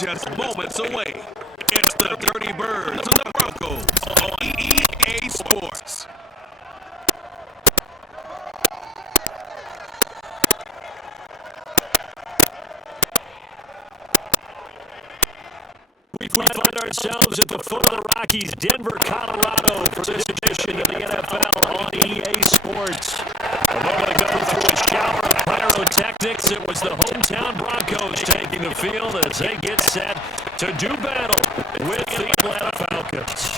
just moments away. It's the Dirty Birds and the Broncos on EA Sports. We find ourselves at the foot of the Rockies, Denver, Colorado, for this edition of the NFL on EA Sports. A moment ago, through a shower of pyrotechnics, it was the hometown Broncos taking the field as they get set to do battle with the Atlanta Falcons.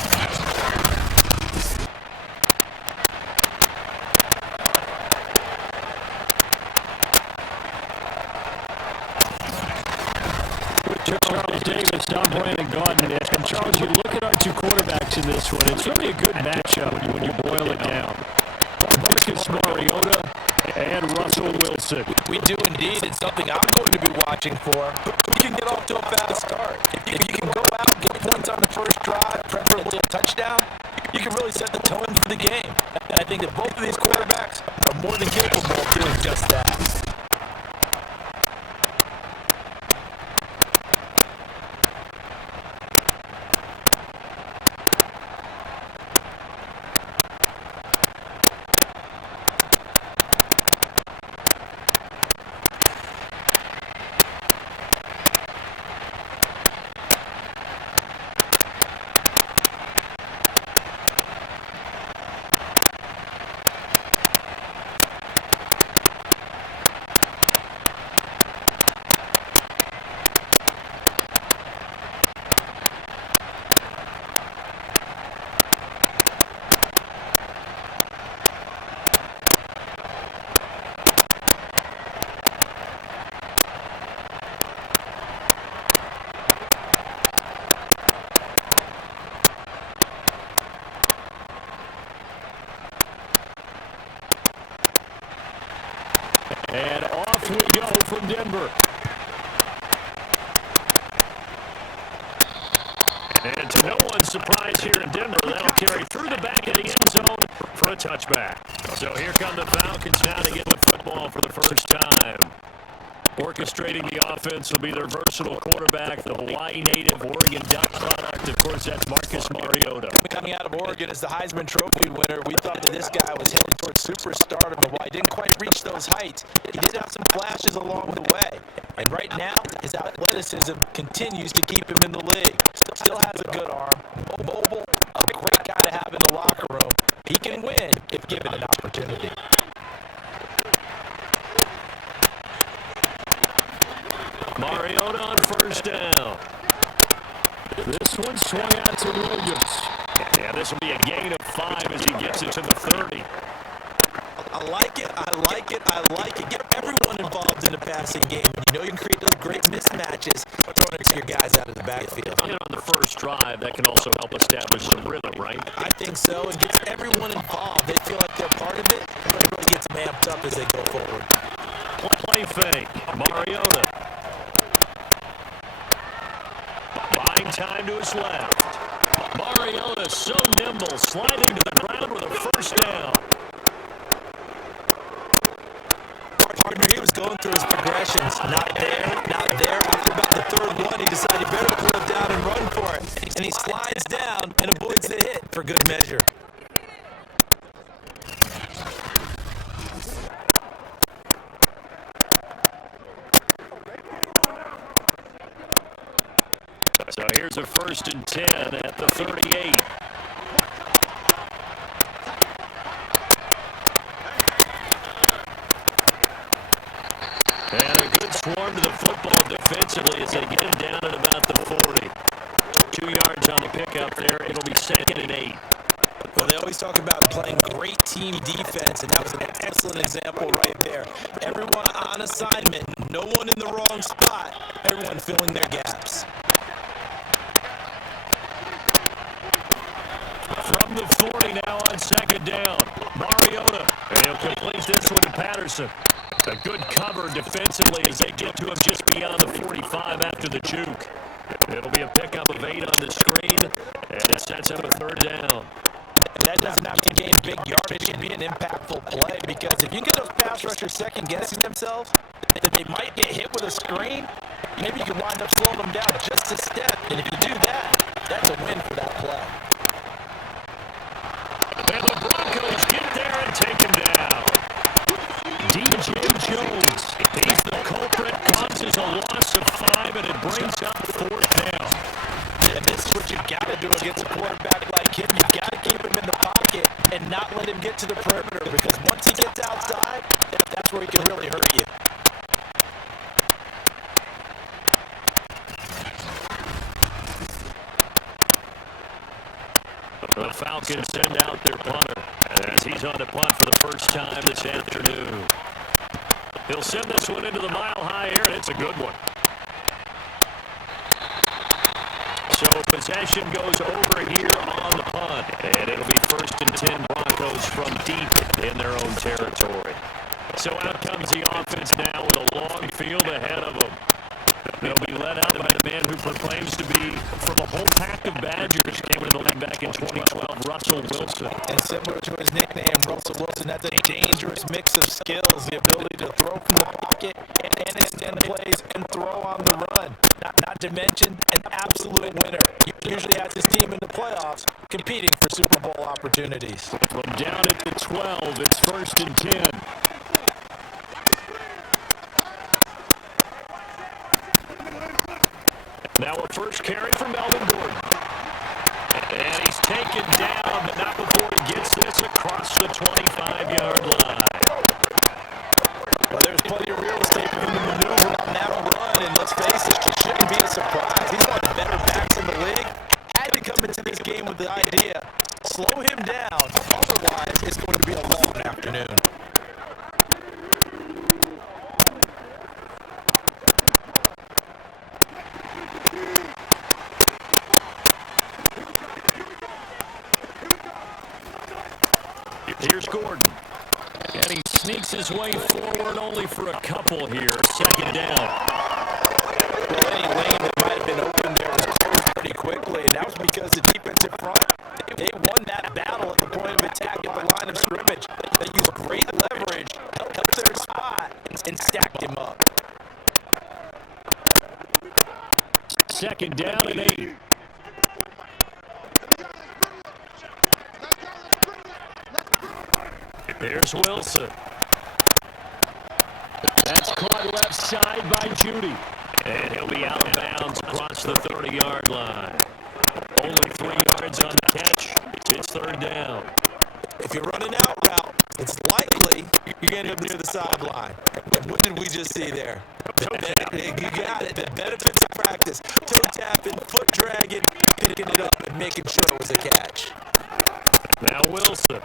Charles Davis, Don Brandon Gardner. And Charles, you look at our two quarterbacks in this one, it's really a good matchup when you boil it down. Marcus Mariota and Russell Wilson. We do indeed. It's something I'm going to be watching for. Who can get off to a fast start? If you can go out, get points on the first drive, preferably a touchdown, you can really set the tone for the game. And I think that both of these quarterbacks are more than capable of doing just that. And off we go from Denver. And to no one's surprise here in Denver, that'll carry through the back of the end zone for a touchback. So here come the Falcons now to get the football for the first time. Orchestrating the offense will be their versatile quarterback, the Hawaii native, Oregon Duck product. Of course, that's Marcus Mariota. Coming out of Oregon as the Heisman Trophy winner, we thought that this guy was headed towards superstardom, but while he didn't quite reach those heights, he did have some flashes along the way. And right now, his athleticism continues to keep him in the league. Still has a good arm, mobile, a great guy to have in the locker room. He can win if given an opportunity. Mariota on first down. This one swung out to Williams. Yeah, this will be a gain of 5 as he gets it to the 30. I like it, I like it, I like it. Get everyone involved in the passing game. You know you can create those great mismatches throwing it to your guys out of the backfield. And on the first drive, that can also help establish some rhythm, right? I think so. It gets everyone involved. They feel like they're part of it, but it really gets them amped up as they go forward. Play fake. Mariota. Buying time to his left. Mariota so nimble, sliding to the ground with a first down. Partner, he was going through his progressions. Not there, not there. After about the third one, he decided he better pull it down and run for it. And he slides down and avoids the hit for good measure. So here's a 1st and 10 at the 38. And a good swarm to the football defensively as they get it down at about the 40. 2 yards on the pickup there. It'll be 2nd and 8. Well, they always talk about playing great team defense, and that was an excellent example right there. Everyone on assignment, no one in the wrong spot, everyone filling their gaps. From the 40 now on 2nd down. Mariota. And he'll complete this one to Patterson. A good cover defensively as they get to him just beyond the 45 after the juke. It'll be a pickup of 8 on the screen, and it sets up a 3rd down. That doesn't have to gain big yardage and be an impactful play, because if you get those pass rushers second-guessing themselves, that they might get hit with a screen, maybe you can wind up slowing them down just a step. And if you do that, that's a win for that play. And the Broncos get there and take him down. DJ Jones, he's the culprit, causes a loss of 5, and it brings up 4th down. And this is what you got to do against a quarterback like him. You got to keep him in the pocket and not let him get to the perimeter, because once he gets outside, that's where he can really hurt you. The Falcons send out their punter as he's on the punt for the first time this afternoon. He'll send this one into the mile-high air, and it's a good one. So possession goes over here on the punt, and it'll be 1st and 10 Broncos from deep in their own territory. So out comes the offense now with a long field ahead of them. They'll be led out by the man who proclaims to be from a whole pack of Badgers. Came into the league back in 2012, Russell Wilson. And similar to his nickname, Russell Wilson has a dangerous mix of skills, the ability to throw from the pocket and extend plays and throw on the run. Not to mention an absolute winner. He usually has his team in the playoffs competing for Super Bowl opportunities. From down at the 12, it's 1st and 10. Now a first carry from Melvin Gordon. And he's taken down, but not before he gets this across the 25-yard line. Well, there's plenty of real estate for him to maneuver on that run, and let's face it, it shouldn't be a surprise. He's one of the better backs in the league. Had to come into this game with the idea, slow him down, otherwise it's going to be a long afternoon. Here's Gordon. And he sneaks his way forward only for a couple here. 2nd down. Well, any lane that might have been open there was closed pretty quickly, and that was because the defensive front, they won that battle at the point of attack at the line of scrimmage. They used great leverage, helped their spot, and stacked him up. 2nd down and 8. Here's Wilson. That's caught left side by Judy. And he'll be out of bounds across the 30-yard line. Only 3 yards on the catch. It's 3rd down. If you're running out route, it's likely you're going to end up near the sideline. What did we just see there? You got it. The benefits of practice. Toe tapping, foot dragging, picking it up and making sure it was a catch. Now Wilson.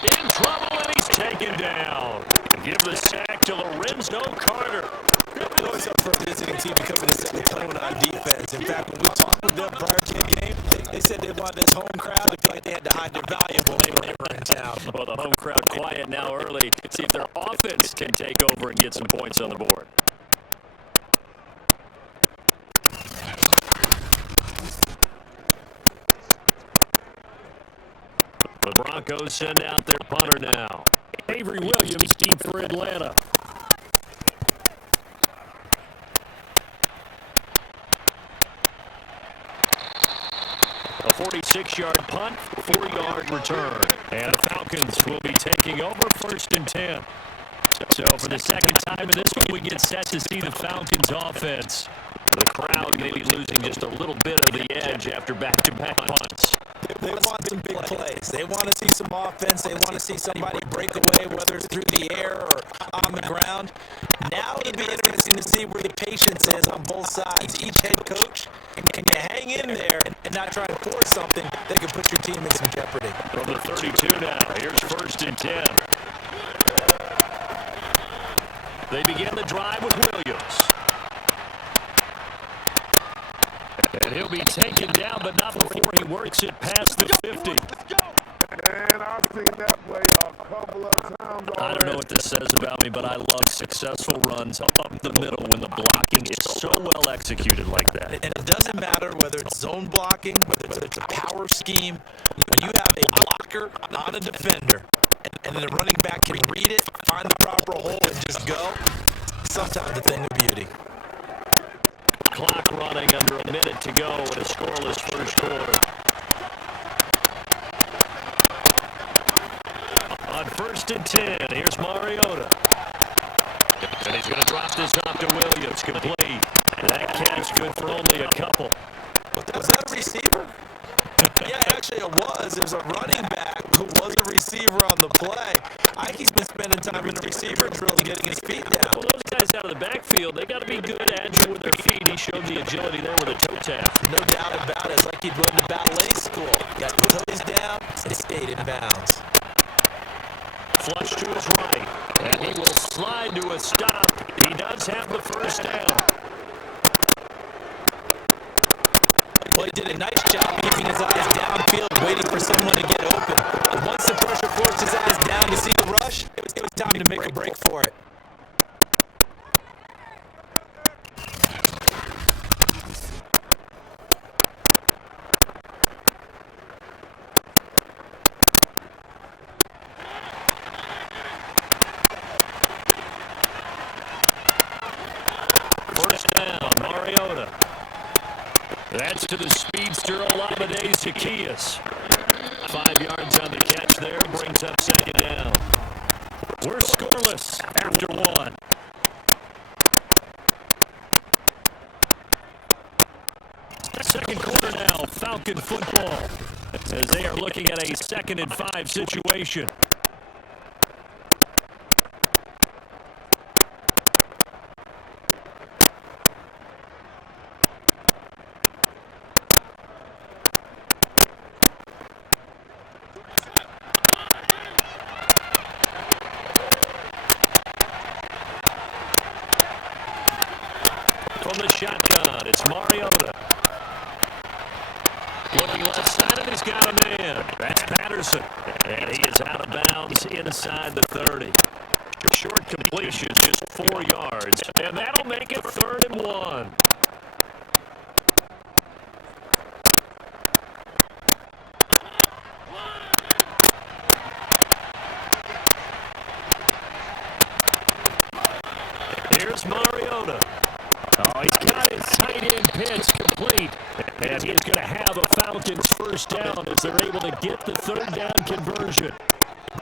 In trouble, and he's taken down. Give the sack to Lorenzo Carter. It's always up for a visiting team to come in and set the tone on defense. In fact, when we talked with them prior to the game, they said they wanted this home crowd to feel like they had to hide their valuable when they were in town. Well, the home crowd quiet now early. See if their offense can take over and get some points on the board. The Broncos send out their punter now. Avery Williams deep for Atlanta. A 46-yard punt, 4-yard return. And the Falcons will be taking over 1st and 10. So for the second time in this one, we get set to see the Falcons offense. The crowd maybe losing just a little bit of the edge after back-to-back punts. They want some big plays. They want to see some offense. They want to see somebody break away, whether it's through the air or on the ground. Now it'll be interesting to see where the patience is on both sides. Each head coach, can you hang in there and not try to force something that could put your team in some jeopardy? From the 32 now, here's 1st and 10. They begin the drive with Williams. And he'll be taken down, but not before he works it past the 50. And I've seen that play a couple of times already. I don't know what this says about me, but I love successful runs up the middle when the blocking is so well executed like that. And it doesn't matter whether it's zone blocking, whether it's a power scheme. When you have a blocker on a defender, and then the running back can read it, find the proper hole, and just go, Sometimes a thing of beauty. Clock running under a minute to go in a scoreless first quarter. On 1st and 10, here's Mariota. And he's going to drop this off to Williams, complete. And that catch good for only a couple. Was that a receiver? Yeah, actually it was. There's a running back who was a receiver on the play. I think he's been spending time in the receiver drills getting his feet down. Well, those guys out of the backfield, they got to be good, agile with their feet. He showed the agility there with a toe tap. No doubt about it. It's like he'd run to ballet school. Got the toes down and stayed in bounds. Flush to his right, and he will slide to a stop. He does have the first down. Well, he did a nice job keeping his eyes downfield, waiting for someone to get open. And once the pressure forced his eyes down to see the rush, it was time to make a break for it. First down, Mariota. That's to the speedster Olamide Zaccheaus. 5 yards on the catch there, brings up second down. We're scoreless after one. Second quarter now, Falcon football, as they are looking at a 2nd and 5 situation. From the shotgun, it's Mariota. Looking left side, and he's got a man. That's Patterson. And he is out of bounds inside the 30. Short completion, just 4 yards. And that'll make it 3rd and 1. Here's Mariota. Oh, he's got his tight end pitch complete. And he's going to have a Falcons first down as they're able to get the 3rd down conversion.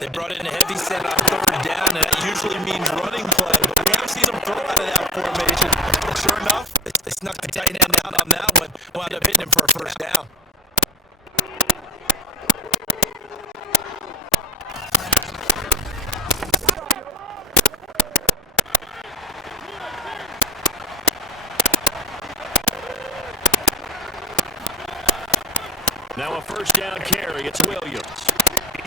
They brought in a heavy set on 3rd down, and that usually means running play. But we haven't seen them throw out of that formation. And sure enough, they snuck the tight end out on that one. Wound up hitting him for a first down. Now a first down carry. It's Williams.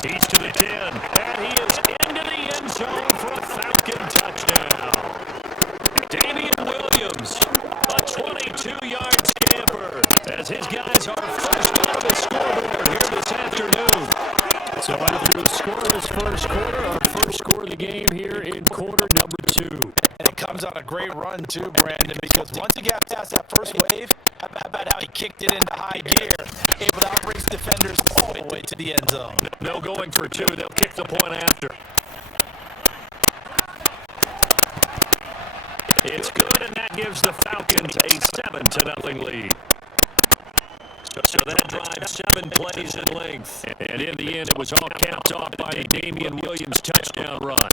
He's to the 10. And he is into the end zone for a Falcon touchdown. Damian Williams, a 22-yard scamper, as his guys are first on the scoreboard here this afternoon. So after a scoreless first quarter, our first score of the game here in quarter number 2. And it comes on a great run, too, Brandon, because once he got past that first wave, how about how he kicked it into high gear, able to outrace defenders all the way to the end zone. No going for 2. They'll kick the point after. It's good, and that gives the Falcons a 7-0 lead. So that drive 7 plays in length. And in the end, it was all capped off by a Damian Williams touchdown run.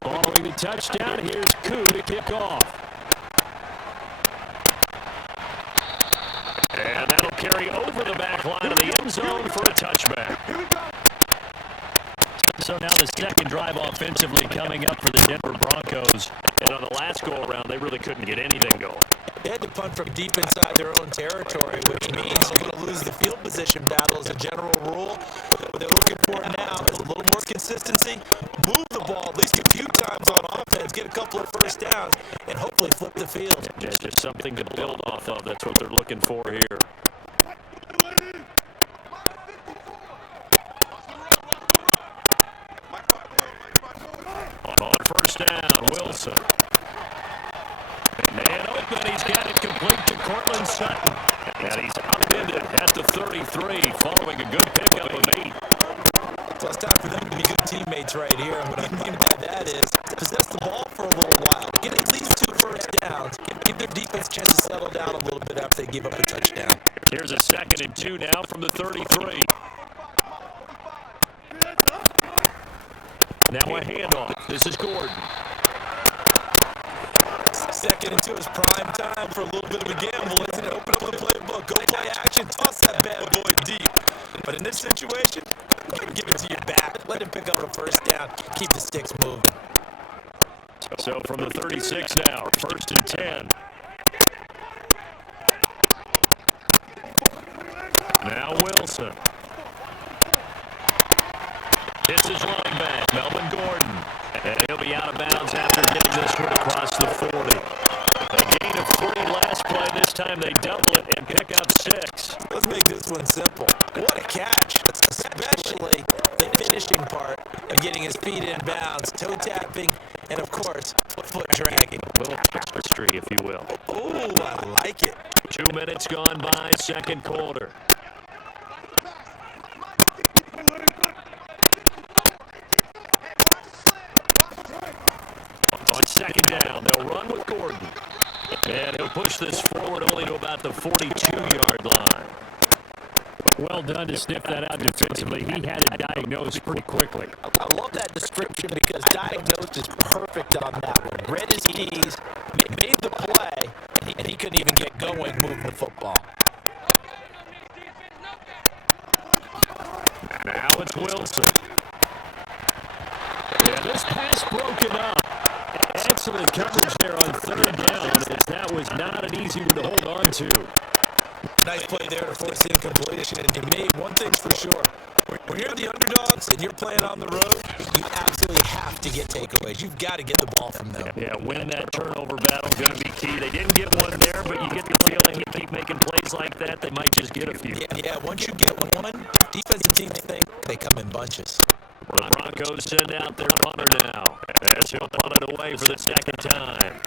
Following the touchdown, here's Koo to kick off. And that'll carry over the back line of the end zone for a touchback. So now the second drive offensively coming up for the Denver Broncos. And on the last go-around, they really couldn't get anything going. They had to punt from deep inside their own territory, which means you're going to lose the field position battle as a general rule. What they're looking for now is a little more consistency. Move the ball at least a few times on what they're looking for here. On first down, Wilson. And open, he's got it complete to Cortland Sutton. And he's upended at the 33, following a good pickup of 8. So it's time for them to be good teammates right here. And what I mean by that is possess the ball for a little while. Get at least 2 first downs. Give their defense a chance to settle down a little bit after they give up a touchdown. Here's a 2nd and 2 now from the 33. Now a handoff. This is Gordon. 2nd and 2 is prime time for a little bit of a gamble, isn't it? Open up the playbook, go play action, toss that bad boy deep. But in this situation, give it to your back. Let him pick up a first down. Keep the sticks moving. So from the 36 now, 1st and 10. Now Wilson. This is running back, Melvin Gordon. And he'll be out of bounds after getting this one across the 40. A gain of 3 last play. This time they double it and pick up 6. Let's make this one simple. What a catch, especially the finishing part of getting his feet in bounds, toe tapping, and of course, foot dragging. A little tapestry, if you will. Oh, I like it. 2 minutes gone by, 2nd quarter. On 2nd down, they'll run with Gordon. And he'll push this forward only to about the 42-yard line. Well done to sniff that out defensively. He had it diagnosed pretty quickly. I love that description because diagnosed is perfect on that one. Read his keys, made the play, and he couldn't even get going moving the football. Now it's Wilson. Yeah, this pass broken up. Excellent coverage there on 3rd down, as that was not an easy one to hold on to. Nice play there to force incompletion, and to me, one thing's for sure. When you're the underdogs and you're playing on the road, you absolutely have to get takeaways. You've got to get the ball from them. Yeah, winning that turnover battle is going to be key. They didn't get one there, but you get the feeling you keep making plays like that, they might just get a few. Yeah, once you get one, defensive teams think they come in bunches. The Broncos send out their punter now, as he'll punt it away for the 2nd time.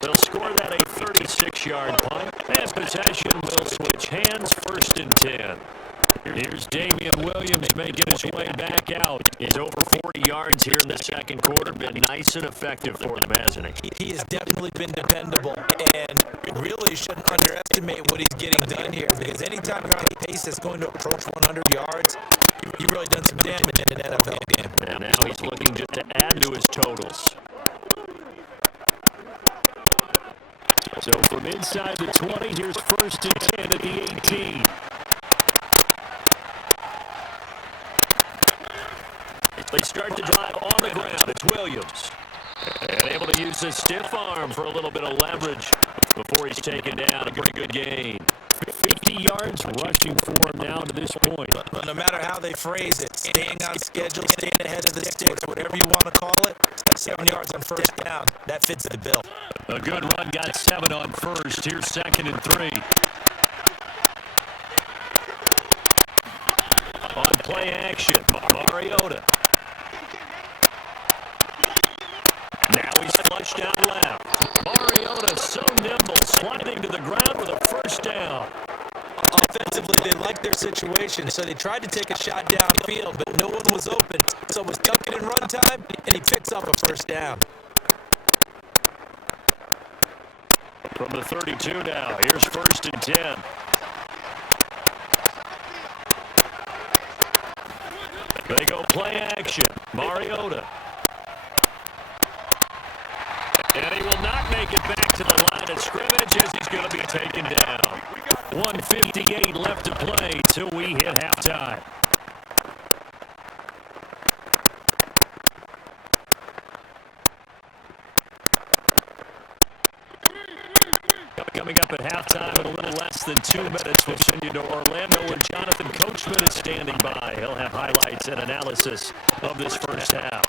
They'll score that a 36-yard punt, and possession will switch hands, 1st and 10. Here's Damian Williams making his way back out. He's over 40 yards here in the 2nd quarter. Been nice and effective for them, hasn't he? He has definitely been dependable, and really shouldn't underestimate what he's getting done here, because anytime you're on a pace that's going to approach 100 yards, you've really done some damage in an NFL game. And now he's looking just to add to his totals. So from inside the 20, here's 1st and 10 at the 18. They start to drive on the ground. It's Williams. And able to use his stiff arm for a little bit of leverage before he's taken down. A pretty good gain. 50 yards rushing for him now to this point. But no matter how they phrase it, staying on schedule, staying ahead of the sticks, whatever you want to call it, 7 yards on 1st down, that fits the bill. A good run, got 7 on 1st. Here's 2nd and 3. On play action, Mariota. Now he's flushed out left. Mariota so nimble, sliding to the ground with a 1st down. Offensively, they liked their situation, so they tried to take a shot downfield, but no one was open. So it was ducking in run time, and he picks up a 1st down. From the 32 now, here's 1st and 10. They go play action. Mariota. And he will not make it back to the line of scrimmage as he's going to be taken down. 1:58 left to play till we hit halftime. Coming up at halftime in a little less than 2 minutes, we'll send you to Orlando where Jonathan Coachman is standing by. He'll have highlights and analysis of this 1st half.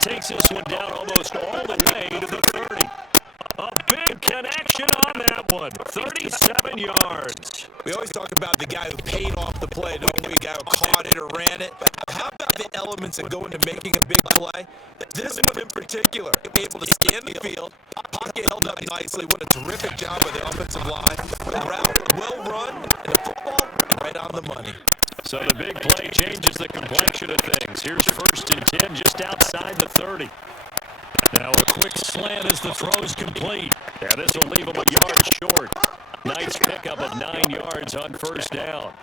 takes this one down almost all the way to the 30. A big connection on that one. 37 yards. We always talk about the guy who paid off the play, don't we? The guy who caught it or ran it. How about the elements that go into making a big play? This one in particular, able to scan the field, pocket held up nicely. What a terrific job by the offensive line. The route well run, and the football right on the money. So the big play changes the complexion of things. Here's 1st and 10 just outside the 30. Now a quick slant as the throw's complete. Yeah, this will leave him a yard short. Nice pickup of 9 yards on 1st down.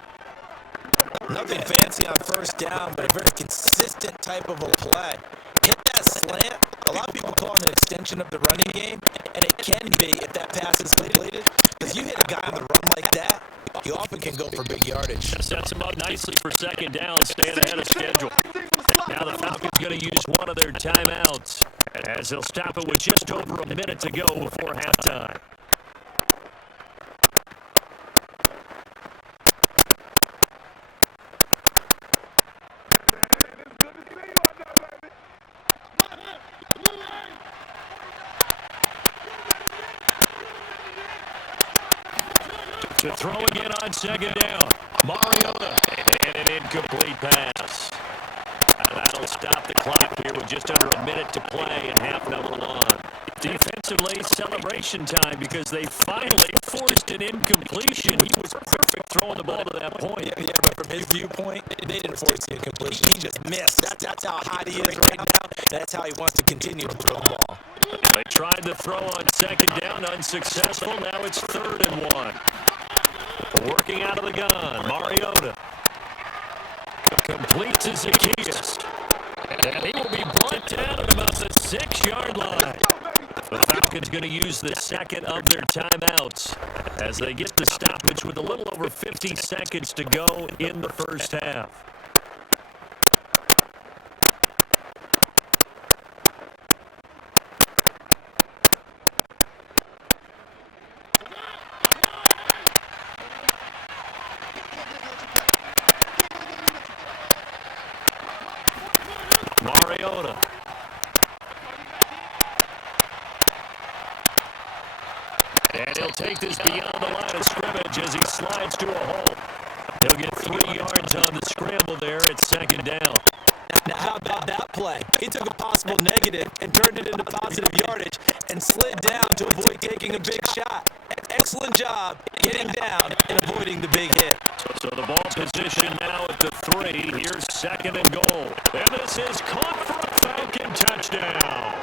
Nothing fancy on 1st down, but a very consistent type of a play. Hit that slant. A lot of people call it an extension of the running game, and it can be if that pass is completed. Because you hit a guy on the run like that, you often can go for big yardage. Sets him up nicely for 2nd down, staying ahead of schedule. Now the Falcons going to use one of their timeouts, as they'll stop it with just over a minute to go before halftime. To throw again on 2nd down. Mariota. And an incomplete pass. That'll stop the clock here with just under a minute to play in half number 1. Defensively, celebration time because they finally forced an incompletion. He was perfect throwing the ball to that point. Yeah, but from his viewpoint, they didn't force the incompletion. He just missed. That's how hot he is right now. That's how he wants to continue to throw the ball. They tried to throw on 2nd down, unsuccessful. Now it's 3rd and 1. Working out of the gun, Mariota. Complete to Zacchaeus. And he will be brought down at about the 6-yard line. The Falcons going to use the 2nd of their timeouts as they get the stoppage with a little over 50 seconds to go in the 1st half. Mariota. And he'll take this beyond the line of scrimmage as he slides to a hole. He'll get 3 yards on the scramble there at 2nd down. Now, how about that play? He took a possible negative and turned it into positive yardage and slid down to avoid taking a big shot. Excellent job getting down and avoiding the big hit. So the ball position now at the 3. Here's 2nd and goal. And this is caught for a Falcon touchdown.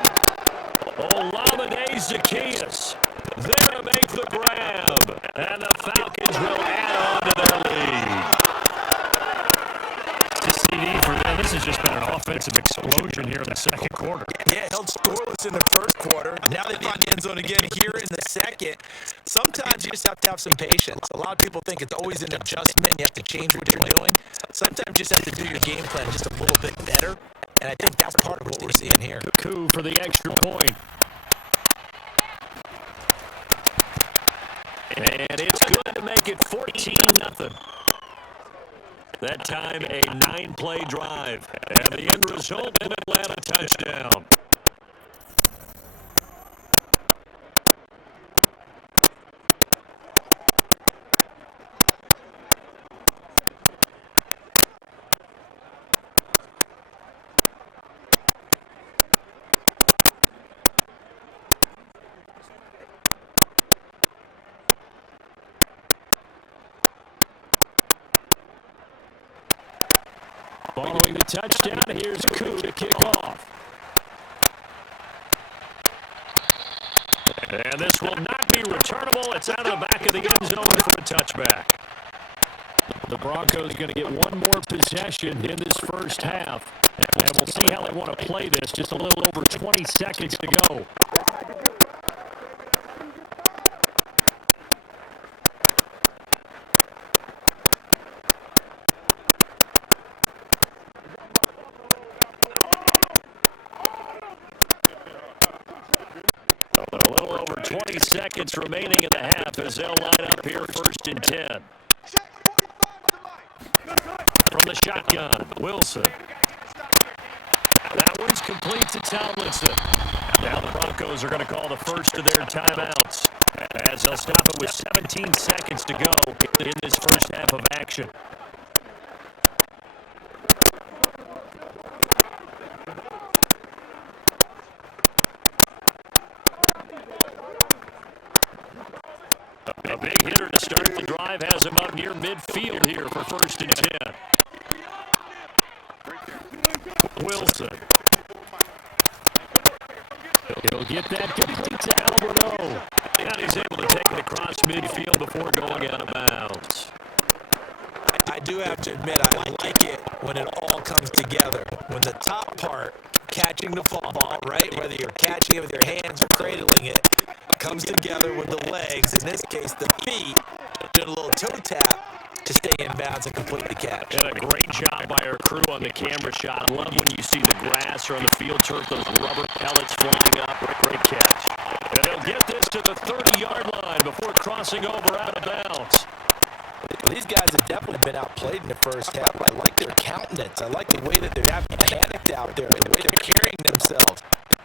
Olamide Zacchaeus there to make the grab. And the Falcons will add on to their lead. This CD for them, this has just been an offensive explosion here in the 2nd quarter. Yeah, held scoreless in the 1st quarter. Now they find the end zone again here in the 2nd. Sometimes you just have to have some patience. A lot of people think it's always an adjustment. You have to change what you're doing. Sometimes you just have to do your game plan just a little bit better. And I think that's part of what we're seeing here. Coup for the extra point. And it's good to make it 14-0. That time, a 9-play drive. And the end result, an Atlanta touchdown. Following the touchdown, here's Coup to kick off. And this will not be returnable. It's out of the back of the end zone for a touchback. The Broncos are going to get one more possession in this 1st half. And we'll see how they want to play this. Just a little over 20 seconds to go. A little over 20 seconds remaining in the half as they'll line up here 1st and 10. From the shotgun, Wilson. That one's complete to Tomlinson. Now the Broncos are going to call the first of their timeouts, as they'll stop it with 17 seconds to go in this first half of action. A big hitter to start the drive has him up near midfield here for 1st and 10. Wilson. He'll get that complete to Alberto. And he's able to take it across midfield before going out of bounds. I do have to admit, I like it when it all comes together. When the top part, catching the football, right, whether you're catching it with your hands or cradling it, comes together with the legs, in this case the feet, doing a little toe tap to stay in bounds and complete the catch. And a great job by our crew on the camera shot. I love when you see the grass or on the field turf, those rubber pellets flying up. Great catch. And they'll get this to the 30-yard line before crossing over out of bounds. These guys have definitely been outplayed in the first half. I like their countenance. I like the way that they're having panicked out there, the way they're carrying themselves.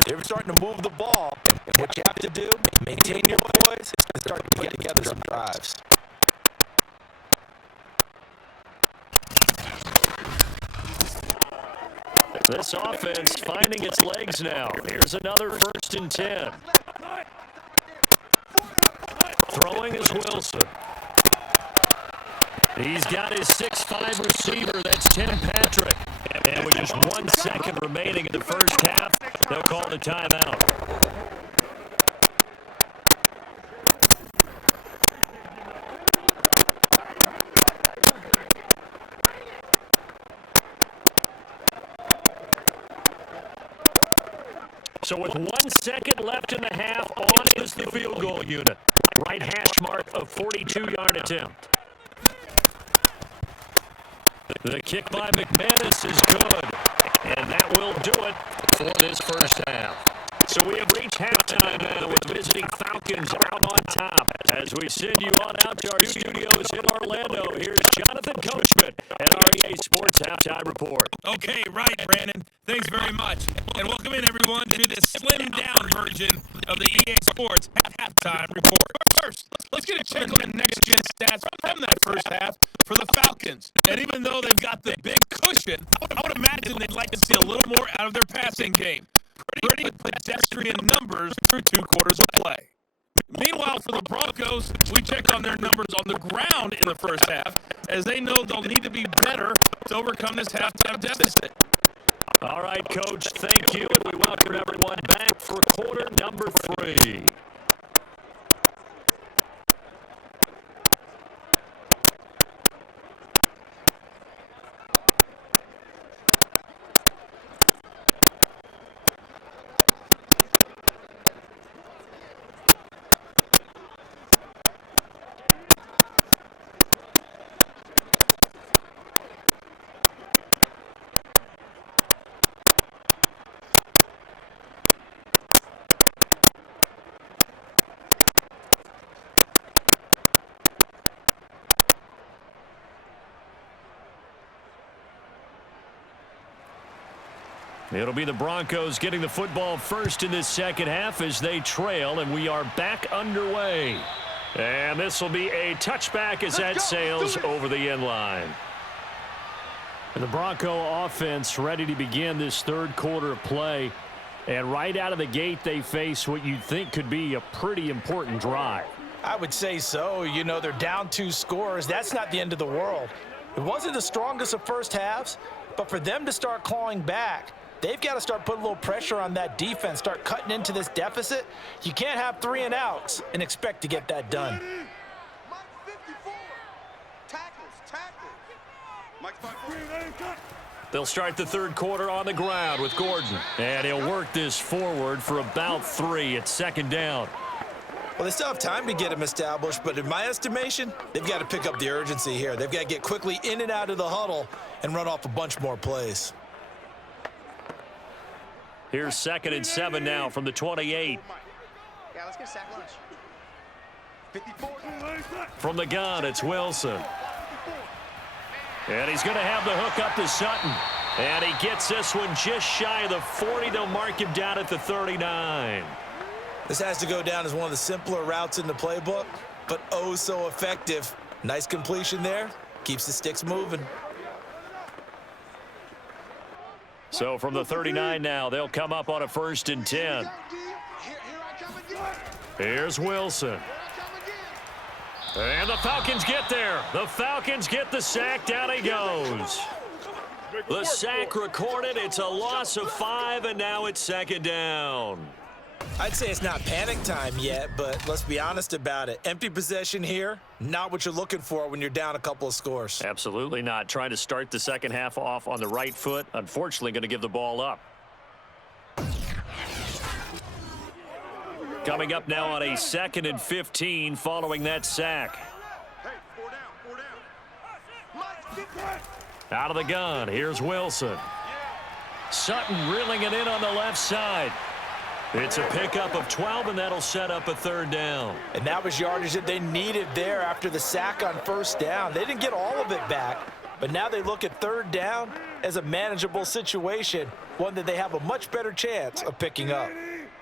They're starting to move the ball. And what you have to do, maintain your poise and start to get together some drives. This offense finding its legs now. Here's another 1st and 10. Throwing is Wilson. He's got his 6'5" receiver. That's Tim Patrick. And with just 1 second remaining in the first half, they'll call the timeout. So with 1 second left in the half, on is the field goal unit. Right hash mark of 42-yard attempt. The kick by McManus is good, and that will do it for this first half. So we have reached halftime now with visiting Falcons out on top. As we send you on out to our studios in Orlando, here's Jonathan Coachman at our EA Sports Halftime Report. Okay, right, Brandon. Thanks very much. And welcome in, everyone, to this slimmed-down version of the EA Sports Halftime Report. First, let's get a check on the next-gen stats from that first half for the Falcons. And even though they've got the big cushion, I would imagine they'd like to see a little more out of their passing game. Pretty pedestrian numbers through 2 quarters of play. Meanwhile, for the Broncos, we checked on their numbers on the ground in the first half, as they know they'll need to be better to overcome this halftime deficit. All right, Coach, thank you, and we welcome everyone back for quarter number 3. It'll be the Broncos getting the football first in this second half as they trail, and we are back underway. And this will be a touchback as that sails over the end line. And the Bronco offense ready to begin this third quarter of play. And right out of the gate, they face what you'd think could be a pretty important drive. I would say so. You know, they're down 2 scores. That's not the end of the world. It wasn't the strongest of first halves, but for them to start clawing back, they've got to start putting a little pressure on that defense, start cutting into this deficit. You can't have 3 and outs and expect to get that done. They'll start the third quarter on the ground with Gordon. And he'll work this forward for about 3 at second down. Well, they still have time to get him established, but in my estimation, they've got to pick up the urgency here. They've got to get quickly in and out of the huddle and run off a bunch more plays. Here's 2nd and 7 now from the 28. Yeah, let's get a sack lunch. 54. From the gun, it's Wilson. And he's going to have the hook up to Sutton. And he gets this one just shy of the 40. They'll mark him down at the 39. This has to go down as one of the simpler routes in the playbook, but oh so effective. Nice completion there. Keeps the sticks moving. So from the 39 now, they'll come up on a 1st and 10. Here's Wilson. And the Falcons get there. The Falcons get the sack. Down he goes. The sack recorded. It's a loss of 5, and now it's 2nd down. I'd say it's not panic time yet, but let's be honest about it. Empty possession here, not what you're looking for when you're down a couple of scores. Absolutely not. Trying to start the second half off on the right foot. Unfortunately, going to give the ball up. Coming up now on a 2nd and 15 following that sack. Out of the gun, here's Wilson. Sutton reeling it in on the left side. It's a pickup of 12, and that'll set up a 3rd down. And that was yardage that they needed there after the sack on 1st down. They didn't get all of it back, but now they look at 3rd down as a manageable situation, one that they have a much better chance of picking up.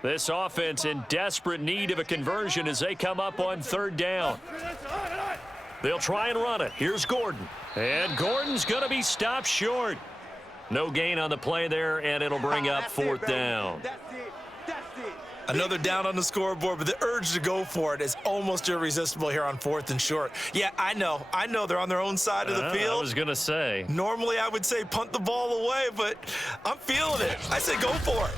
This offense in desperate need of a conversion as they come up on 3rd down. They'll try and run it. Here's Gordon. And Gordon's going to be stopped short. No gain on the play there, and it'll bring up 4th down. Another down on the scoreboard, but the urge to go for it is almost irresistible here on 4th and short. Yeah, I know they're on their own side of the field. I was going to say. Normally I would say punt the ball away, but I'm feeling it. I say go for it.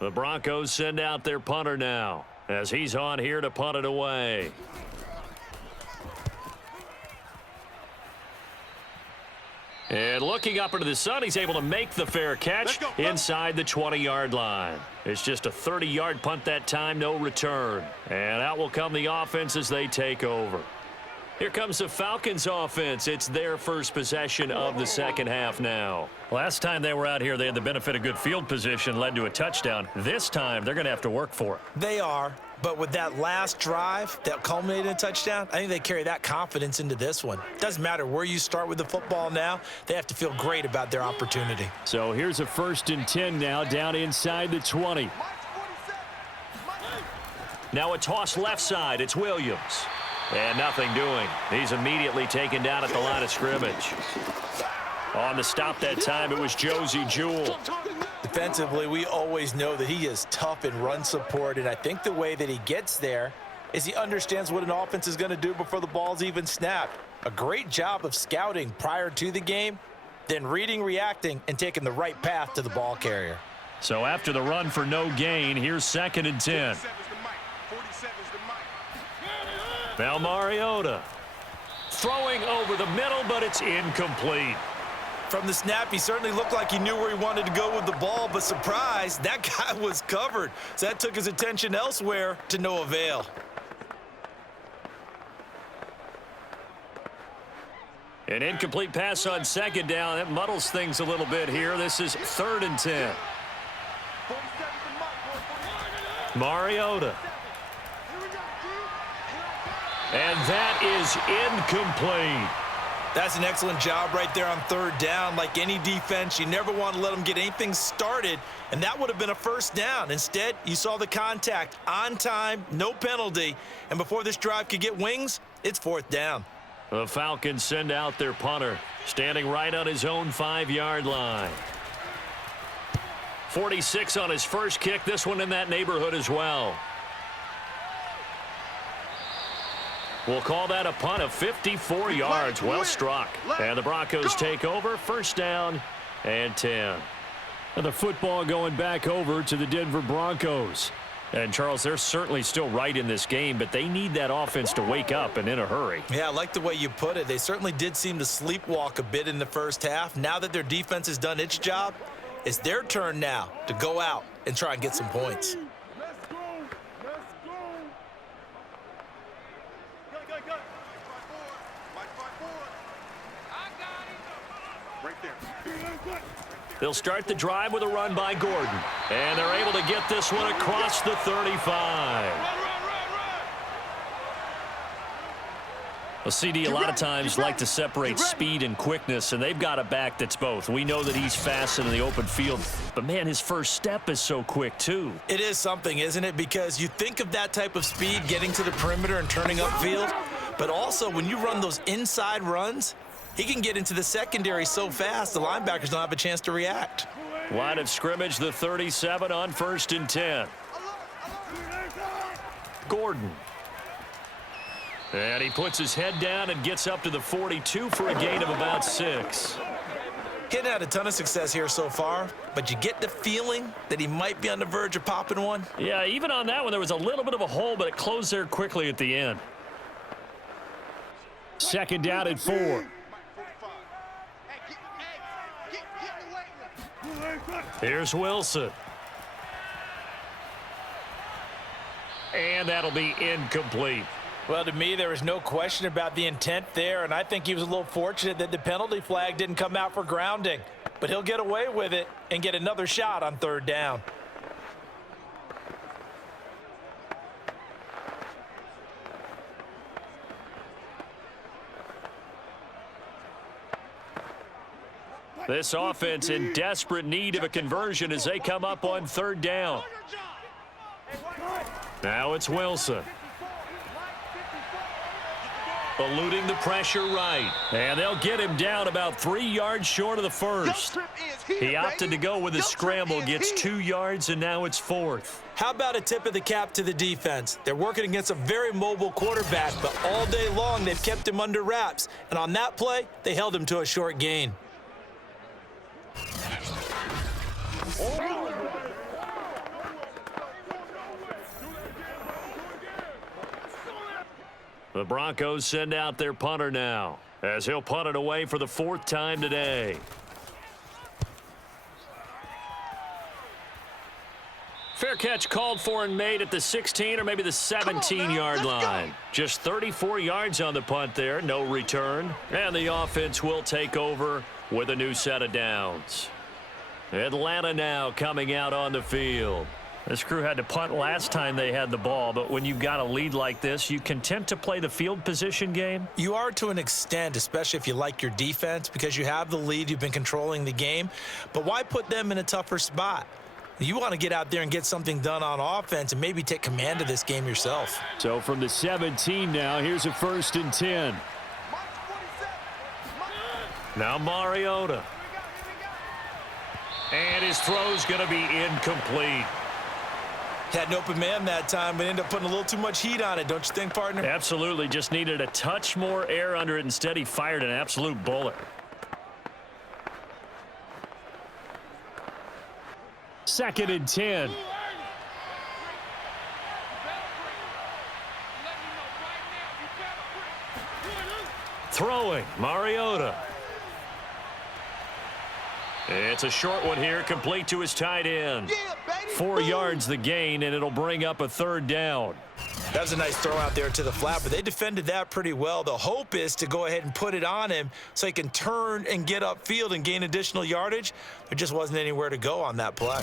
The Broncos send out their punter now as he's on here to punt it away. And looking up into the sun, he's able to make the fair catch inside the 20-yard line. It's just a 30-yard punt that time, no return. And out will come the offense as they take over. Here comes the Falcons offense. It's their first possession of the second half now. Last time they were out here, they had the benefit of good field position, led to a touchdown. This time, they're going to have to work for it. They are, but with that last drive that culminated in a touchdown, I think they carry that confidence into this one. Doesn't matter where you start with the football now, they have to feel great about their opportunity. So here's a 1st and 10 now, down inside the 20. Now a toss left side. It's Williams. And nothing doing. He's immediately taken down at the line of scrimmage. On the stop that time, it was Josie Jewell. Defensively, we always know that he is tough in run support, and I think the way that he gets there is he understands what an offense is going to do before the ball's even snapped. A great job of scouting prior to the game, then reading, reacting, and taking the right path to the ball carrier. So after the run for no gain, here's 2nd and 10. Now Mariota throwing over the middle, but it's incomplete. From the snap, he certainly looked like he knew where he wanted to go with the ball, but surprise, that guy was covered. So that took his attention elsewhere to no avail. An incomplete pass on 2nd down. That muddles things a little bit here. This is 3rd and 10. Mariota. And that is incomplete. That's an excellent job right there on 3rd down. Like any defense, you never want to let them get anything started, and that would have been a 1st down. Instead, you saw the contact on time, no penalty, and before this drive could get wings, it's 4th down. The Falcons send out their punter, standing right on his own 5-yard line. 46 on his first kick, this one in that neighborhood as well. We'll call that a punt of 54 yards. Well struck. And the Broncos take over. 1st down and 10. And the football going back over to the Denver Broncos. And, Charles, they're certainly still right in this game, but they need that offense to wake up and in a hurry. Yeah, I like the way you put it. They certainly did seem to sleepwalk a bit in the first half. Now that their defense has done its job, it's their turn now to go out and try and get some points. They'll start the drive with a run by Gordon. And they're able to get this one across the 35. Well, CD, a lot of times like to separate speed and quickness, and they've got a back that's both. We know that he's fast in the open field, but, man, his first step is so quick, too. It is something, isn't it? Because you think of that type of speed getting to the perimeter and turning upfield, but also when you run those inside runs, he can get into the secondary so fast the linebackers don't have a chance to react. Line of scrimmage, the 37 on 1st and 10. Gordon. And he puts his head down and gets up to the 42 for a gain of about 6. He hadn't had a ton of success here so far, but you get the feeling that he might be on the verge of popping one. Yeah, even on that one, there was a little bit of a hole, but it closed there quickly at the end. 2nd down and 4. Here's Wilson. And that'll be incomplete. Well, to me, there was no question about the intent there, and I think he was a little fortunate that the penalty flag didn't come out for grounding. But he'll get away with it and get another shot on 3rd down. This offense in desperate need of a conversion as they come up on 3rd down. Now it's Wilson. Eluding the pressure right. And they'll get him down about 3 yards short of the first. He opted to go with a scramble, gets 2 yards, and now it's 4th. How about a tip of the cap to the defense? They're working against a very mobile quarterback, but all day long they've kept him under wraps. And on that play, they held him to a short gain. The Broncos send out their punter now, as he'll punt it away for the 4th time today. Fair catch called for and made at the 16 or maybe the 17-yard line. Just 34 yards on the punt there, no return. And the offense will take over with a new set of downs. Atlanta now coming out on the field. This crew had to punt last time they had the ball, but when you've got a lead like this, you content to play the field position game? You are to an extent, especially if you like your defense, because you have the lead, you've been controlling the game. But why put them in a tougher spot? You want to get out there and get something done on offense and maybe take command of this game yourself. So from the 17 now, here's a 1st and 10. Now Mariota. And his throw's going to be incomplete. Had an open man that time, but ended up putting a little too much heat on it, don't you think, partner? Absolutely. Just needed a touch more air under it. Instead, he fired an absolute bullet. 2nd and 10. Throwing, Mariota. It's a short one here, complete to his tight end. 4 yards the gain, and it'll bring up a 3rd down. That was a nice throw out there to the flat, but they defended that pretty well. The hope is to go ahead and put it on him so he can turn and get upfield and gain additional yardage. There just wasn't anywhere to go on that play.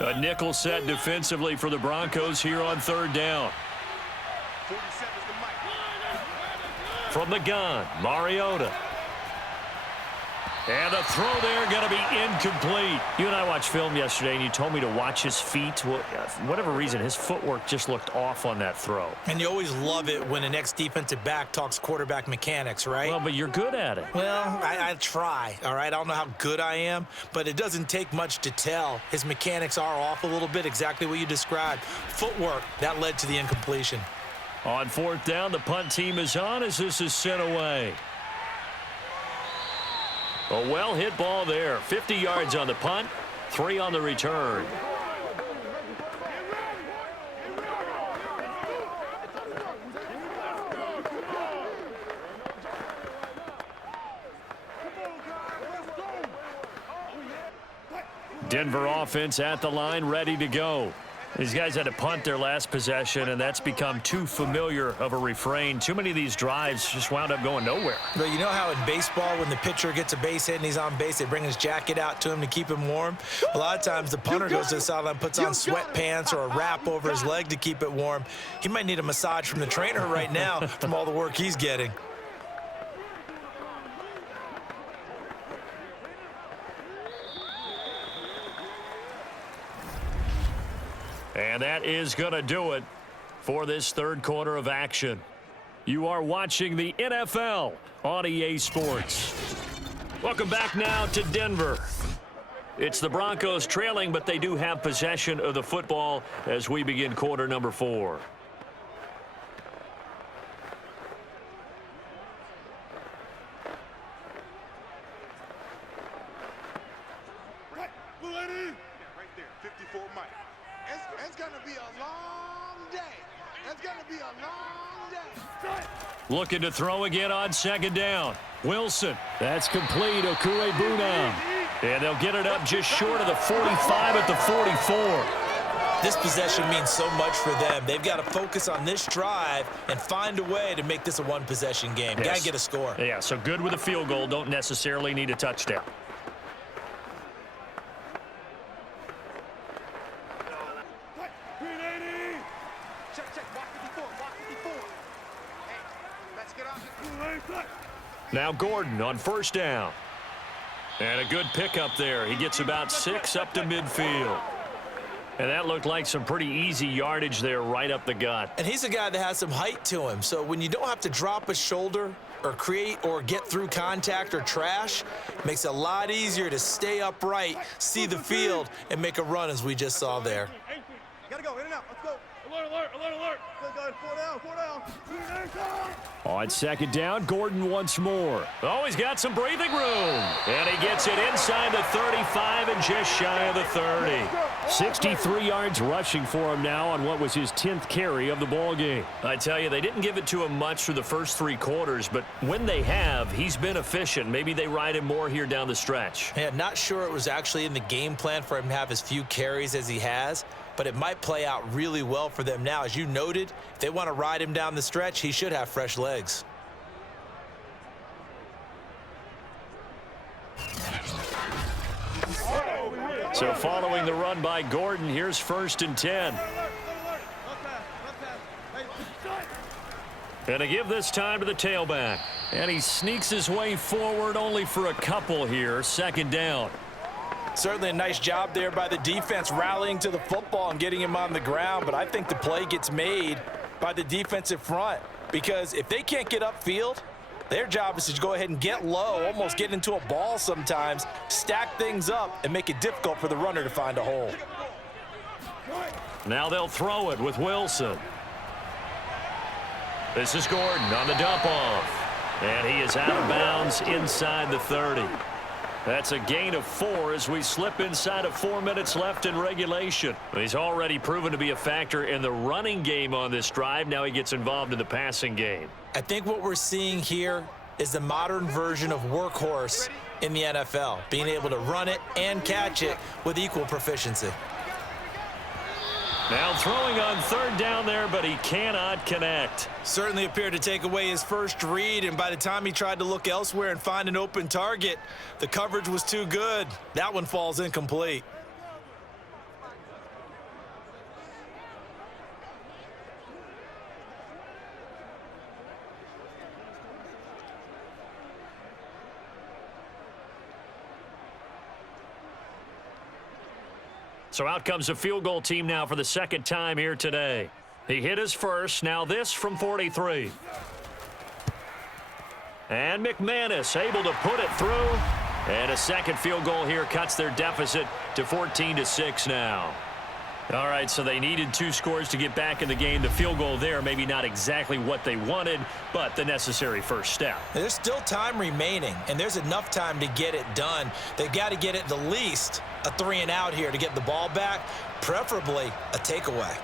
A nickel set defensively for the Broncos here on 3rd down. From the gun, Mariota. And the throw there going to be incomplete. You and I watched film yesterday, and you told me to watch his feet. Well, for whatever reason, his footwork just looked off on that throw. And you always love it when an ex-defensive back talks quarterback mechanics, right? Well, but you're good at it. Well, I try, all right? I don't know how good I am, but it doesn't take much to tell. His mechanics are off a little bit, exactly what you described. Footwork, that led to the incompletion. On 4th down, the punt team is on as this is sent away. A well-hit ball there. 50 yards on the punt, 3 on the return. Denver offense at the line, ready to go. These guys had to punt their last possession, and that's become too familiar of a refrain. Too many of these drives just wound up going nowhere. But you know how in baseball, when the pitcher gets a base hit and he's on base, they bring his jacket out to him to keep him warm? A lot of times the punter goes to the sideline, puts on sweatpants or a wrap over his leg to keep it warm. He might need a massage from the trainer right now from all the work he's getting. And that is going to do it for this third quarter of action. You are watching the NFL on EA Sports. Welcome back now to Denver. It's the Broncos trailing, but they do have possession of the football as we begin quarter number 4. Right there, 54 Mike. It's going to be a long day. It's going to be a long day. Looking to throw again on second down. Wilson. That's complete. Okue-Buna. And they'll get it up just short of the 45 at the 44. This possession means so much for them. They've got to focus on this drive and find a way to make this a one-possession game. Yes. Got to get a score. Yeah, so good with a field goal. Don't necessarily need a touchdown. Now Gordon on first down. And a good pickup there. He gets about 6 up to midfield. And that looked like some pretty easy yardage there right up the gut. And he's a guy that has some height to him. So when you don't have to drop a shoulder or create or get through contact or trash, it makes it a lot easier to stay upright, see the field, and make a run as we just saw there. Gotta go, in and out. Let's go. Alert, alert, alert, alert. Go, guys. 4 down. On second down, Gordon once more. Oh, he's got some breathing room. And he gets it inside the 35 and just shy of the 30. 63 yards rushing for him now on what was his 10th carry of the ball game. I tell you, they didn't give it to him much through the first 3 quarters, but when they have, he's been efficient. Maybe they ride him more here down the stretch. Yeah, not sure it was actually in the game plan for him to have as few carries as he has, but it might play out really well for them now. As you noted, if they want to ride him down the stretch, he should have fresh legs. So following the run by Gordon, here's 1st and 10. And to give this time to the tailback. And he sneaks his way forward only for a couple here. 2nd down. Certainly a nice job there by the defense rallying to the football and getting him on the ground, but I think the play gets made by the defensive front because if they can't get upfield, their job is to go ahead and get low, almost get into a ball sometimes, stack things up, and make it difficult for the runner to find a hole. Now they'll throw it with Wilson. This is Gordon on the dump-off. And he is out of bounds inside the 30. That's a gain of 4 as we slip inside of 4 minutes left in regulation. He's already proven to be a factor in the running game on this drive. Now he gets involved in the passing game. I think what we're seeing here is the modern version of workhorse in the NFL, being able to run it and catch it with equal proficiency. Now throwing on 3rd down there, but he cannot connect. Certainly appeared to take away his first read, and by the time he tried to look elsewhere and find an open target, the coverage was too good. That one falls incomplete. So out comes a field goal team now for the 2nd time here today. He hit his first. Now this from 43. And McManus able to put it through. And a second field goal here cuts their deficit to 14-6 now. All right, so they needed 2 scores to get back in the game. The field goal there, maybe not exactly what they wanted, but the necessary first step. There's still time remaining, and there's enough time to get it done. They've got to get it the least a 3-and-out here to get the ball back, preferably a takeaway.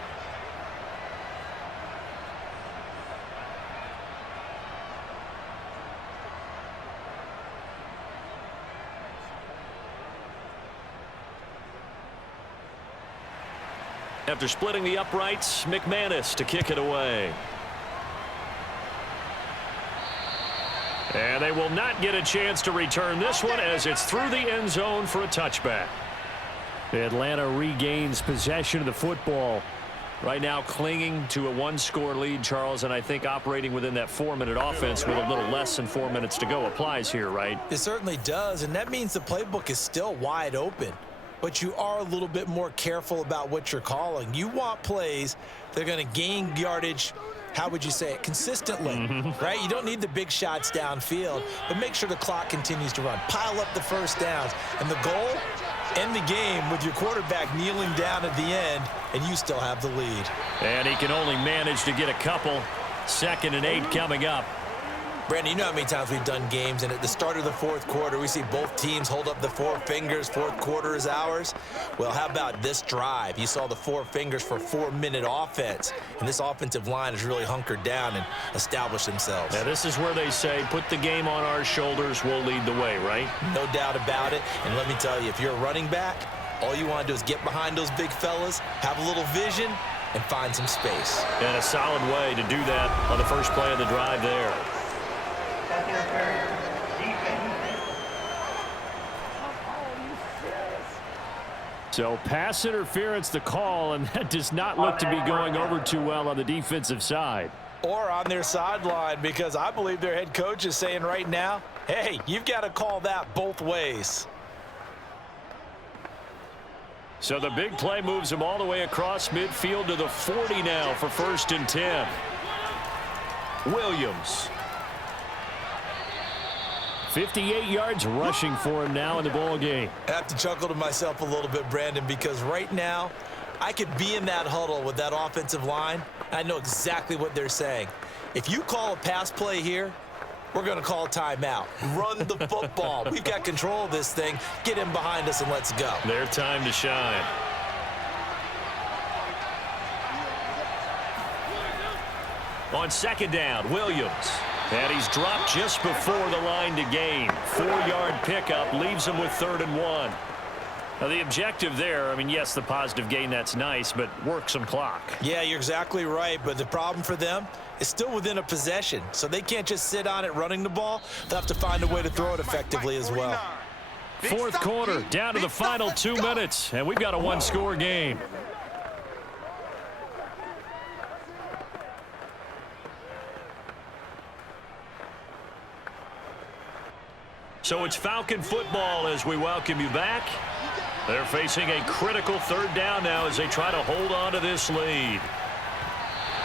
After splitting the uprights, McManus to kick it away. And they will not get a chance to return this one as it's through the end zone for a touchback. Atlanta regains possession of the football. Right now clinging to a one-score lead, Charles, and I think operating within that 4-minute offense with a little less than 4 minutes to go applies here, right? It certainly does, and that means the playbook is still wide open. But you are a little bit more careful about what you're calling. You want plays that are going to gain yardage, how would you say it, consistently, right? You don't need the big shots downfield, but make sure the clock continues to run. Pile up the first downs. And the goal, end the game with your quarterback kneeling down at the end, and you still have the lead. And he can only manage to get a couple. 2nd and 8 coming up. Brandon, you know how many times we've done games, and at the start of the fourth quarter, we see both teams hold up the 4 fingers, fourth quarter is ours. Well, how about this drive? You saw the 4 fingers for 4-minute offense, and this offensive line has really hunkered down and established themselves. Now, this is where they say, put the game on our shoulders, we'll lead the way, right? No doubt about it, and let me tell you, if you're a running back, all you want to do is get behind those big fellas, have a little vision, and find some space. And a solid way to do that on the first play of the drive there. So pass interference the call, and that does not look to be going over too well on the defensive side. Or on their sideline, because I believe their head coach is saying right now, hey, you've got to call that both ways. So the big play moves him all the way across midfield to the 40 now for 1st and 10. Williams. 58 yards rushing for him now in the ball game. I have to chuckle to myself a little bit, Brandon, because right now I could be in that huddle with that offensive line. And I know exactly what they're saying. If you call a pass play here, we're going to call timeout. Run the football. We've got control of this thing. Get him behind us and let's go. Their time to shine. On 2nd down, Williams. And he's dropped just before the line to gain. 4-yard pickup leaves him with 3rd and 1. Now, the objective there, I mean, yes, the positive gain, that's nice, but work some clock. Yeah, you're exactly right, but the problem for them is still within a possession, so they can't just sit on it running the ball. They'll have to find a way to throw it effectively as well. 4th quarter, down to the final 2 minutes, and we've got a one-score game. So it's Falcon football as we welcome you back. They're facing a critical 3rd down now as they try to hold on to this lead.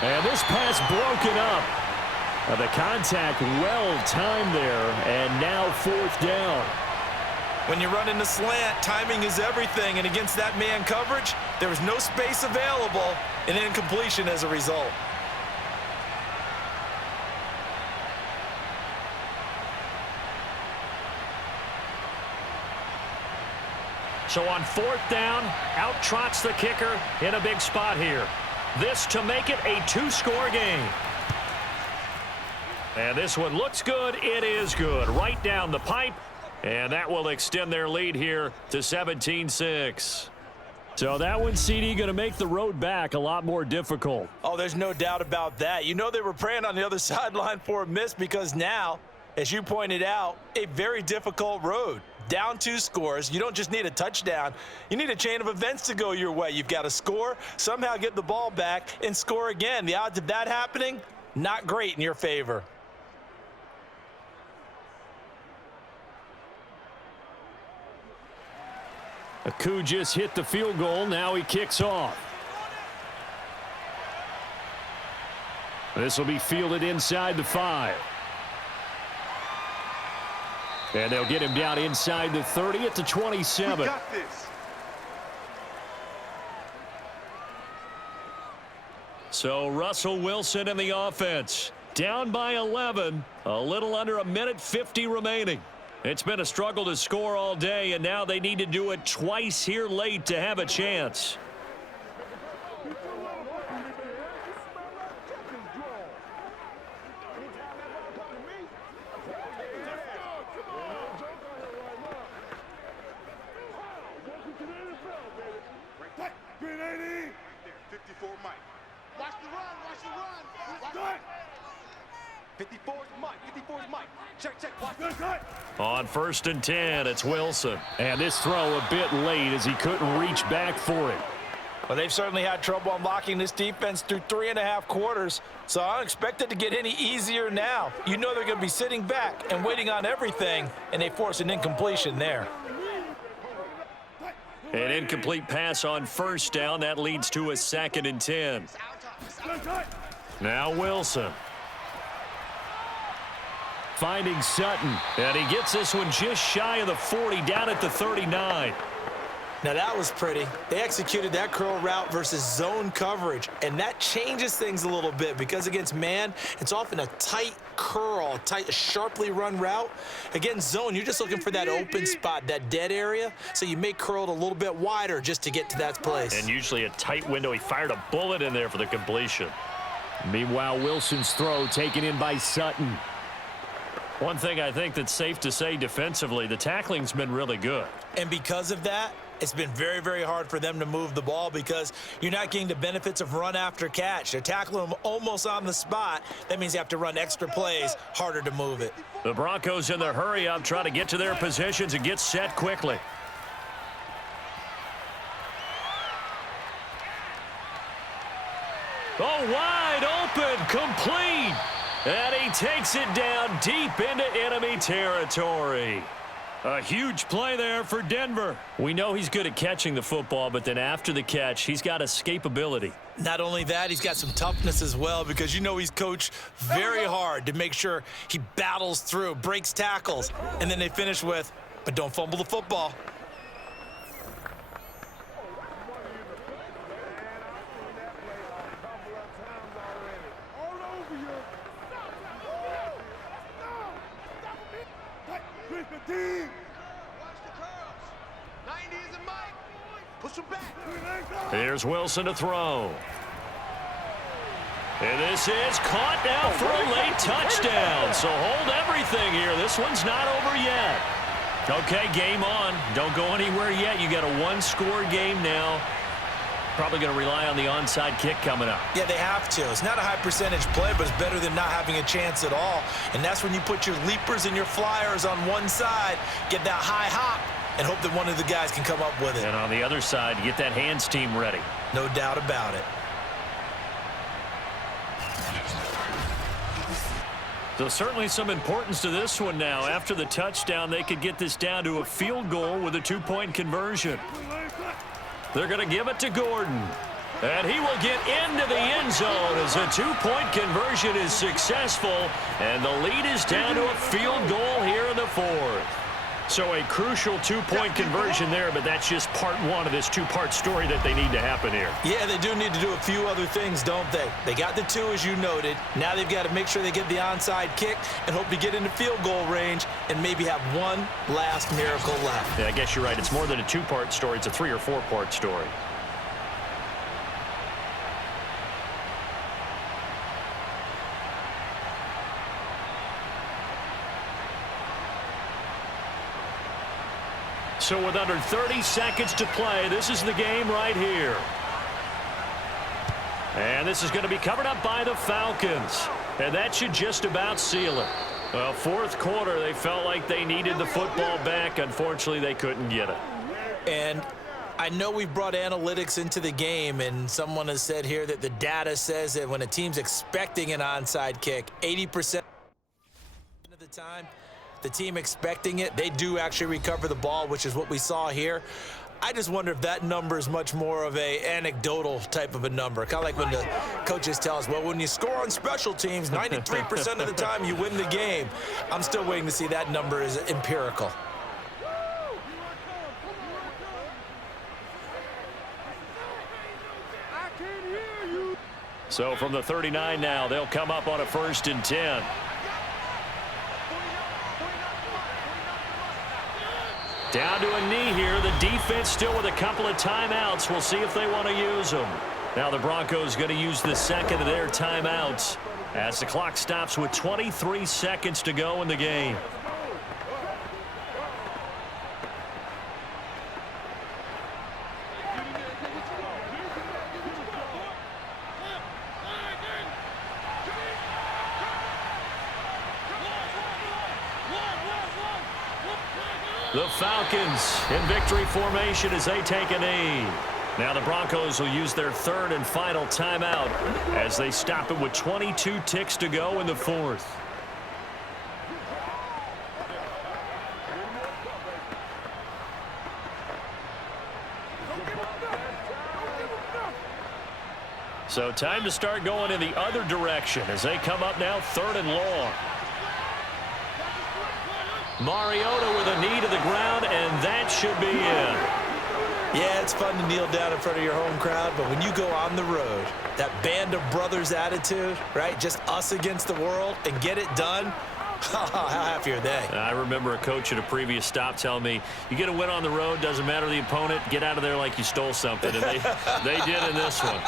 And this pass broken up. The contact well timed there, and now 4th down. When you're running the slant, timing is everything, and against that man coverage, there was no space available, and incompletion as a result. So on 4th down, out trots the kicker in a big spot here. This to make it a 2-score game. And this one looks good. It is good. Right down the pipe. And that will extend their lead here to 17-6. So that one, CD, going to make the road back a lot more difficult. Oh, there's no doubt about that. You know they were praying on the other sideline for a miss because now, as you pointed out, a very difficult road. Down 2 scores. You don't just need a touchdown. You need a chain of events to go your way. You've got to score, somehow get the ball back, and score again. The odds of that happening, not great in your favor. Aku just hit the field goal. Now he kicks off. This will be fielded inside the 5. And they'll get him down inside the 30 at the 27. We got this. So Russell Wilson in the offense. Down by 11. A little under 1:50 remaining. It's been a struggle to score all day, and now they need to do it twice here late to have a chance. On 1st and 10, it's Wilson. And this throw a bit late as he couldn't reach back for it. Well, they've certainly had trouble unlocking this defense through 3.5 quarters, so I don't expect it to get any easier now. You know they're going to be sitting back and waiting on everything, and they force an incompletion there. An incomplete pass on 1st down. That leads to a 2nd and 10. Now Wilson. Finding Sutton. And he gets this one just shy of the 40, down at the 39. Now that was pretty. They executed that curl route versus zone coverage, and that changes things a little bit because against man, it's often a tight curl, tight, sharply run route. Against zone, you're just looking for that open spot, that dead area, so you may curl it a little bit wider just to get to that place. And usually a tight window. He fired a bullet in there for the completion. Meanwhile, Wilson's throw taken in by Sutton. One thing I think that's safe to say defensively, the tackling's been really good. And because of that, it's been very, very hard for them to move the ball because you're not getting the benefits of run after catch. They're tackling them almost on the spot. That means you have to run extra plays, harder to move it. The Broncos in the hurry-up trying to get to their positions and get set quickly. Oh, wide open, complete. And he takes it down deep into enemy territory. A huge play there for Denver. We know he's good at catching the football, but then after the catch, he's got escapability. Not only that, he's got some toughness as well because you know he's coached very hard to make sure he battles through, breaks tackles, and then they finish with, but don't fumble the football. Here's Wilson to throw. And this is caught now for a late touchdown. So hold everything here. This one's not over yet. Okay, game on. Don't go anywhere yet. You got a one-score game now. Probably going to rely on the onside kick coming up. Yeah, they have to. It's not a high percentage play, but it's better than not having a chance at all. And that's when you put your leapers and your flyers on one side, get that high hop, and hope that one of the guys can come up with it. And on the other side, get that hands team ready. No doubt about it. So certainly some importance to this one now. After the touchdown, they could get this down to a field goal with a two-point conversion. They're going to give it to Gordon. And he will get into the end zone as a two-point conversion is successful. And the lead is down to a field goal here in the fourth. So a crucial two-point conversion there, but that's just part one of this two-part story that they need to happen here. Yeah, they do need to do a few other things, don't they? They got the two, as you noted. Now they've got to make sure they get the onside kick and hope to get into field goal range and maybe have one last miracle left. Yeah, I guess you're right. It's more than a two-part story. It's a three- or four-part story. So with under 30 seconds to play, this is the game right here. And this is going to be covered up by the Falcons. And that should just about seal it. Well, fourth quarter, they felt like they needed the football back. Unfortunately, they couldn't get it. And I know we've brought analytics into the game, and someone has said here that the data says that when a team's expecting an onside kick, 80% of the time, the team expecting it, they do actually recover the ball, which is what we saw here. I just wonder if that number is much more of a anecdotal type of a number. Kind of like when the coaches tell us, well, when you score on special teams, 93% of the time you win the game. I'm still waiting to see that number is empirical. So from the 39 now, they'll come up on a 1st and 10. Down to a knee here. The defense still with a couple of timeouts. We'll see if they want to use them. Now the Broncos going to use the second of their timeouts as the clock stops with 23 seconds to go in the game. The Falcons in victory formation as they take a knee. Now the Broncos will use their third and final timeout as they stop it with 22 ticks to go in the fourth. So time to start going in the other direction as they come up now third and long. Mariota with a knee to the ground, and that should be in. Yeah, it's fun to kneel down in front of your home crowd, but when you go on the road, that band of brothers attitude, right, just us against the world, and get it done, how happy are they? I remember a coach at a previous stop telling me, you get a win on the road, doesn't matter the opponent, get out of there like you stole something, and they did in this one.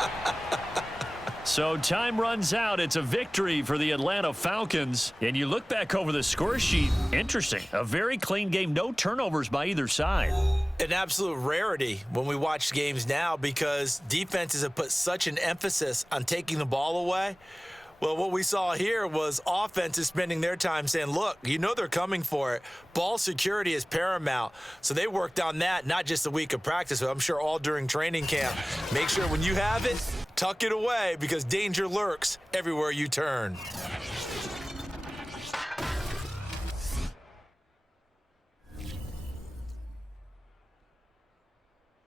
So time runs out. It's a victory for the Atlanta Falcons. And you look back over the score sheet, interesting. A very clean game, no turnovers by either side. An absolute rarity when we watch games now because defenses have put such an emphasis on taking the ball away. Well, what we saw here was offenses spending their time saying, look, you know they're coming for it. Ball security is paramount. So they worked on that, not just a week of practice, but I'm sure all during training camp. Make sure when you have it, tuck it away because danger lurks everywhere you turn.